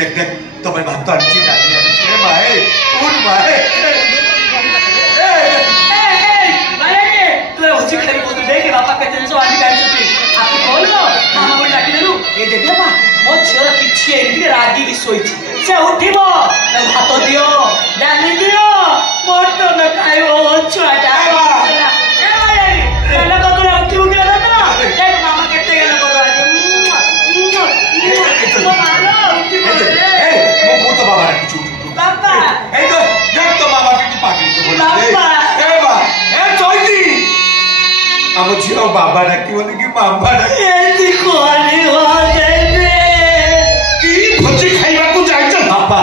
देख देख तुम्हें भात आनी डाली ए माए उठ माए तू होची खाली बोल दे के बापा कहते सो आनी गाड़ी चुटी आपको बोल लो मामा बोल डाकी देलु ए देख बापा मो झियर किछि एंती रागी की सोइछि से उठिबो त भात दियो डाली दियो मोर तो न खाइबो छुआटा ए माए कहला तो तू उठिबो के ना देख मामा केते गेल बोल आज तो मारो उठिबो रे मो तो बाबा रे चुट बाबा ए तो देख तो बाबा के पागल तो बोल बाबा ए बा ए चोइती अब झियो बाबा डाकी बोले कि बाबा डाकी एंती कोनी हो देबे की भोजी खाइबा को जाइछ बापा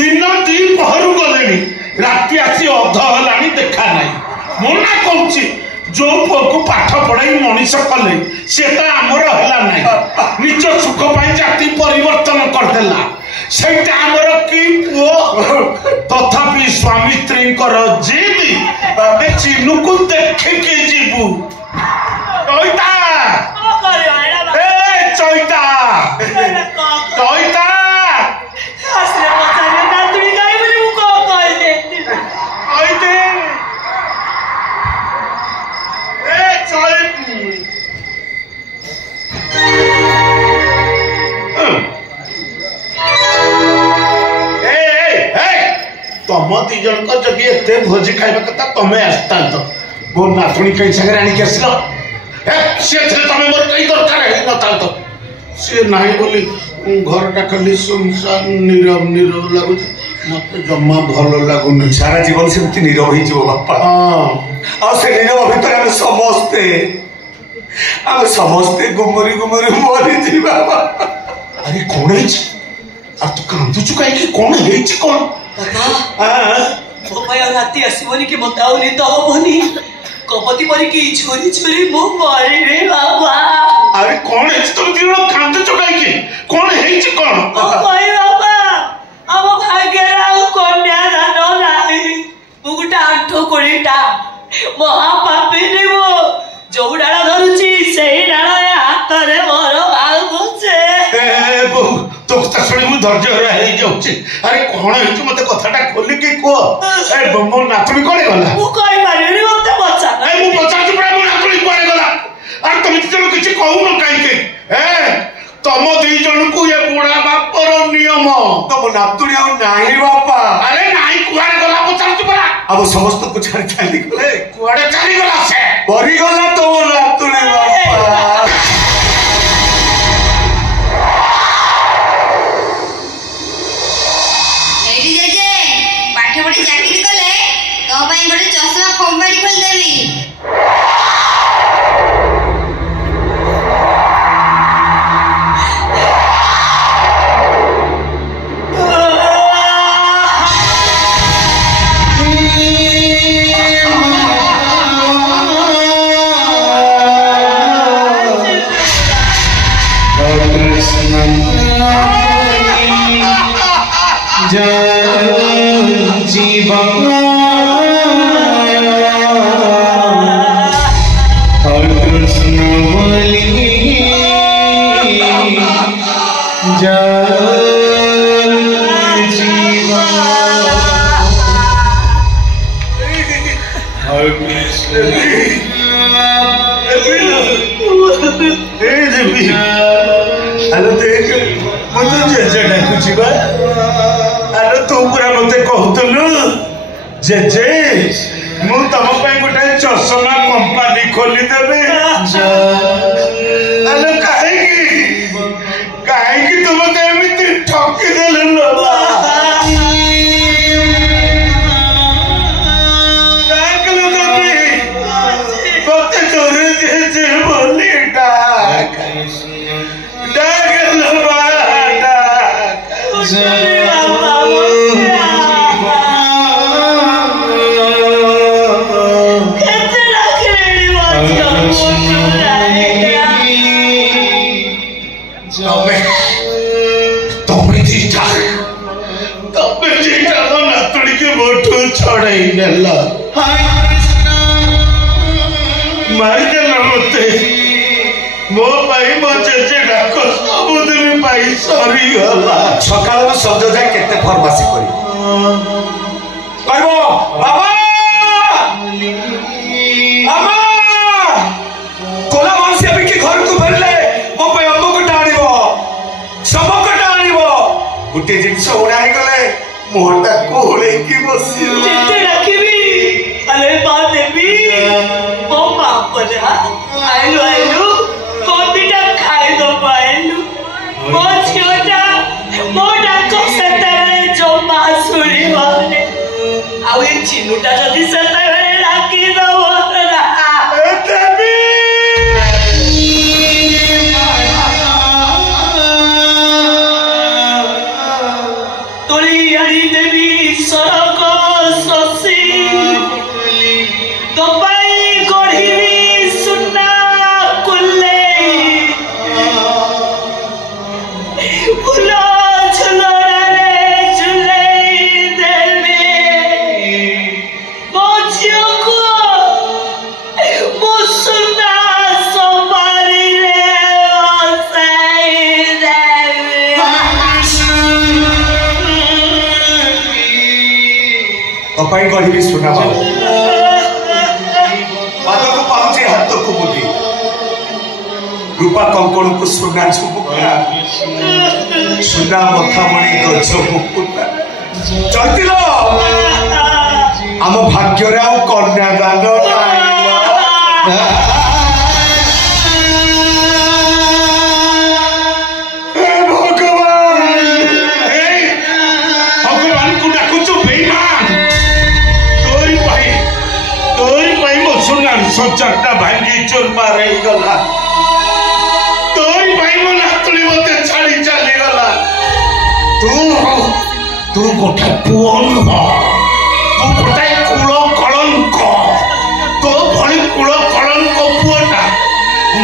दिन दी पहरु गलेनी राती आसी अध हलानी देखा नाही मना कहूची जो पुओ पाठ पढ़ाई मनीष कले सेटा आमर हला नाही निज सुख पाई जाति परिवर्तन करदेला सेटा आमर की पुओ तथापि स्वामी स्त्री जिद चिन्नू को देखिके जीवु चैता ए चैता चैता आसरे पचारे नातुड़ी गाई बोली मु को कहले चैते ए चैती तम दी जन जदि एते भोजी खाइबा कथा तमे आस्ता तो मो नाथुणी कई संगे आनी के आसिलो से तमें मोर कई दरकार है न तो से नहीं बोली घरटा खाली सुनसान नीरव नीरव लगु मत जम्मा भल लगुनि सारा जीवन सेमती नीरव ही जीव बापा आ से नीरव भीतर हम समस्ते गुमरी गुमरी मरी जी बाबा अरे कौन है आ तू कांदु चुकाई कि कौन है कौन बाबा मो भाई राती आसीबनी कि बताउनी तो होबनी कपति परी की छोरी छोरी मो मरी रे बाबा अरे कौन है तुम तीन कांदु चुकाई कि कौन है कौन ओ भाई बाबा अब भाग्य राव कन्या दान नाही मुगुटा आठो कोड़ीटा महापापी रे वो जो डाला धरुची सेही डाला हाथ रे मोर बाल बुझे ए बहु तो कथा सुनी मु धैर्य हरा हे जाउची अरे कौन है मते कथाटा खोली के को ए मो नाथुणी कोले गला मु कहि पारिनी मते बच्चा ए मु बच्चा पुरा मो नाथुणी कोले गला अरे तुम जन किछ कहू न काई के ए तम दी जन को ये बुढ़ा बापर नियम तम नातुणी आ नाही बापा अरे नाही कुआरे गला बच्चा पुरा अब समस्त को छाड़ चली गले कुआरे चली गला से मरी गला तो नातुणी बापा चाकरी कले तो गोटे चश्मा कंपनी खोलदेवी हेलो देख मुझे जेजे डाकुची बा हेलो तू पूरा मते कहतलु जेजे मु तम पे गोटे चश्मा कंपनी खोली देबे हेलो काहे की तुम मते एमिति ठकी देलु बाबा डाकलो देबी मते चोरे जेजे बोली डाक मारिदेल मते मो भाई मो जेजे डाक सबुदिन पाई सरी गला सकाल सज जाए केते फरमासी करी कहबो बाबा अम्मा कोला मासी अभी के घर को भरले मो पे अम्मा को टाणीबो सब को टाणीबो गुटे जिंस उड़ाई गले मोहटा कोले की बसी चिट्टे रखिबी अरे बात देबी ओ बाप रे आइलु आइलु कोदिटा खाइ दो पाइलु मो छियोटा मोटा को सतरे जो मासुरी वाले आउ ए चिनुटा जदी सतरे राखी दो ना देवी तोरी हरी देवी सरक ससी दबाई गढ़ी सुना कुल्ले फुला झुलरे झुले देवे मोझियो को मुसुना सोमारी रे ओसाई देवे अपाई गढ़ी भी सुना बाबू पाद को पाउचे हाथ को मुदी रूपा कंकण को सुना झुमुका सुना मथा मणि गछ मुकुटा चैतिल आम भाग्य रे आउ कन्या दान भगवान को डाकुचु बेईमान तोरी पाई मो सुनार सचरटा भांगी चोर मारे गला तोरी पाई मो नातुली मते छाड़ी चली गला तू गोटे पुअन हो तू गोटे कुल कलंक तो भली कुल कलंक पुअटा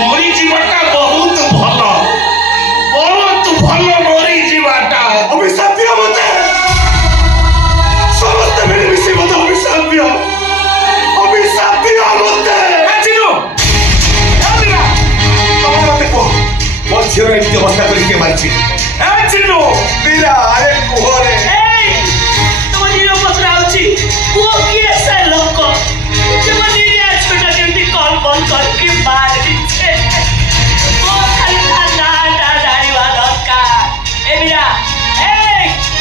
मरी जीवाटा बहुत भल मरी जीवाटा अभिशाप दियो मते समस्त मिली मिसी मते अभिशाप दियो मते चिनु आबिरा तमन मते को मोर झियो एती अवस्था करी के मारछि ए चिनु बीरा अरे कुहरे तुम नीरो पसराउची वो किए से लोक तुम नीरिया छोटा ड्यूटी कॉल बंद करके मार दीछे वो खाली ना डारी वाला का ए बीरा ए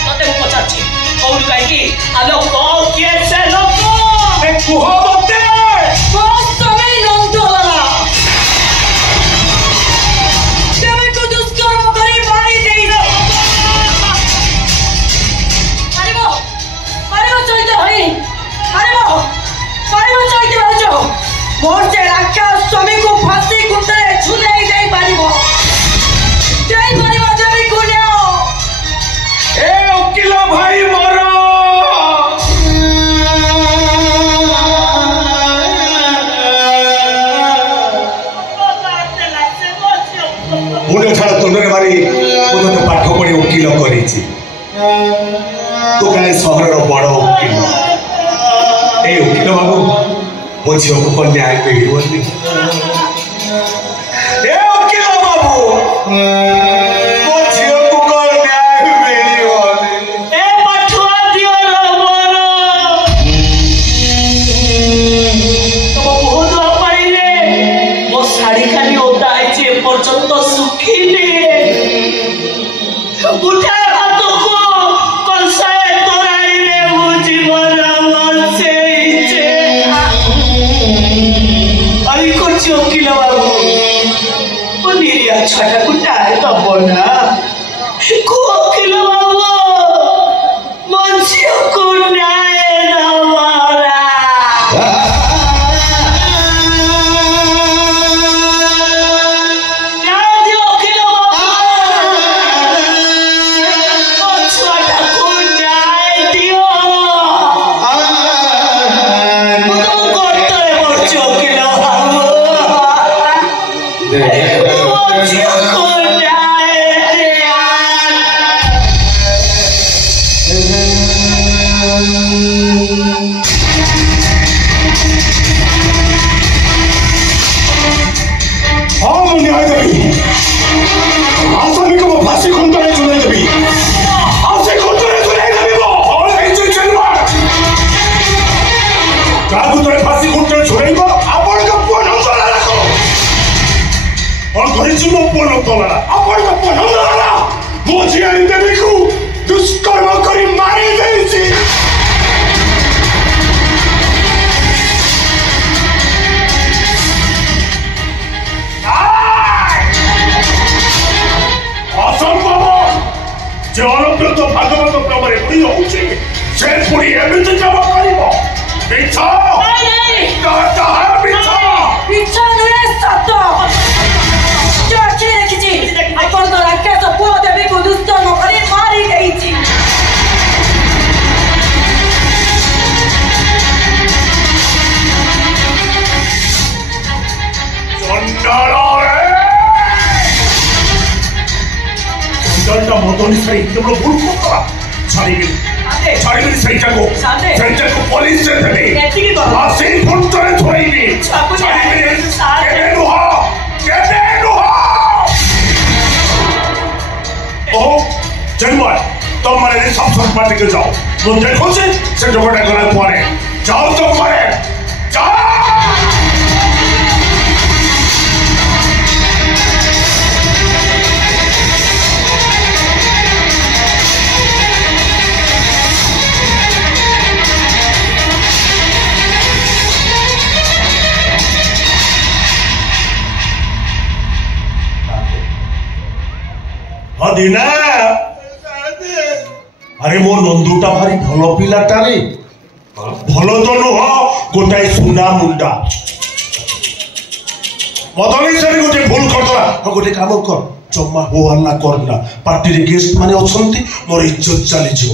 तोते मु पचाछि कौन काई की आलो को किए से लोक ए कुह मते बस समय लंडोला तमे को दुष्कर्म करी मारी देई दो मारिबो चैते हई मारिबो चैते हजो मोर से राक्षस स्वामी को फांसी कुंडले झुलाई जाई पारिबो जमी कुन्याओ ए उकिल भाई मरो मुंड छाड़ तुंडरे मारी मुझे तो पाठ पढ़ी उकिल करेछि तो काले सहर बड़ उकिल ए उकिल बाबू मो झील को न्याय मिलबनी ए उकिल बाबू मो झील को न्याय मिलबनी ए पठुआ दियो रे मोर तो बहुत पड़िले मो साड़ी खाली ओदा आइছে पर्यंत सुखिले उठा हाथ को कंसाए तोराई रे मो जीवन मसे इचे आई को चौकी लबाबू ओ निरिया छटा कुटा है तो ପସନ୍ଦ ହେଲା ଆପଣଙ୍କ ପସନ୍ଦ ହେଲା ମୋ ଝିଆରୀ ଦେବୀକୁ ଦୁଷ୍କର୍ମ କରି ମାରି ଦେଇଛି। ଅସମ୍ଭବ। ଯେ ଅନୁବ୍ରତ ଭାଗବତ କ୍ରମରେ ପୁଣି ହଉଛି ସେ ପୁଣି ଏମିତି କାମ କରିବ? ମିଛ ମିଛ ନୁହେଁ ସତ। ଆଖିରେ ଦେଖିଛି ଆପଣଙ୍କ ରାକ୍ଷସ ପୁଅ ଦେବୀକୁ ଦୁଷ୍କର୍ମ କରି ମାରି ଦେଇଛି। চন্ডালটা মদনী সাই কেবল ভুল করতলা ছাড়িবিনি ছাড়িবিনি সেইটাকে পুলিশে দেবি আর সেই ফোনটারে ধরিবি ছাড়িবিনি কেবে নুহ ও জন্মায় তোমার এই সব পার্টিকে যাও মন দেখছি সে জগটা করার পরে যাও তোমার যাও। দিনা আরে মোর নন্দুটা ভারি ভাল পিলাটা রে ভাল তো নুহ গোটাই সুনা মুন্ডা মদনী সারি গোটে ভুল করতলা গোটে কাম কর জমা হো হাল্লা কর না পার্টির গেস্ট মানে অছন্তি মোর ইজ্জত চালিଯିବ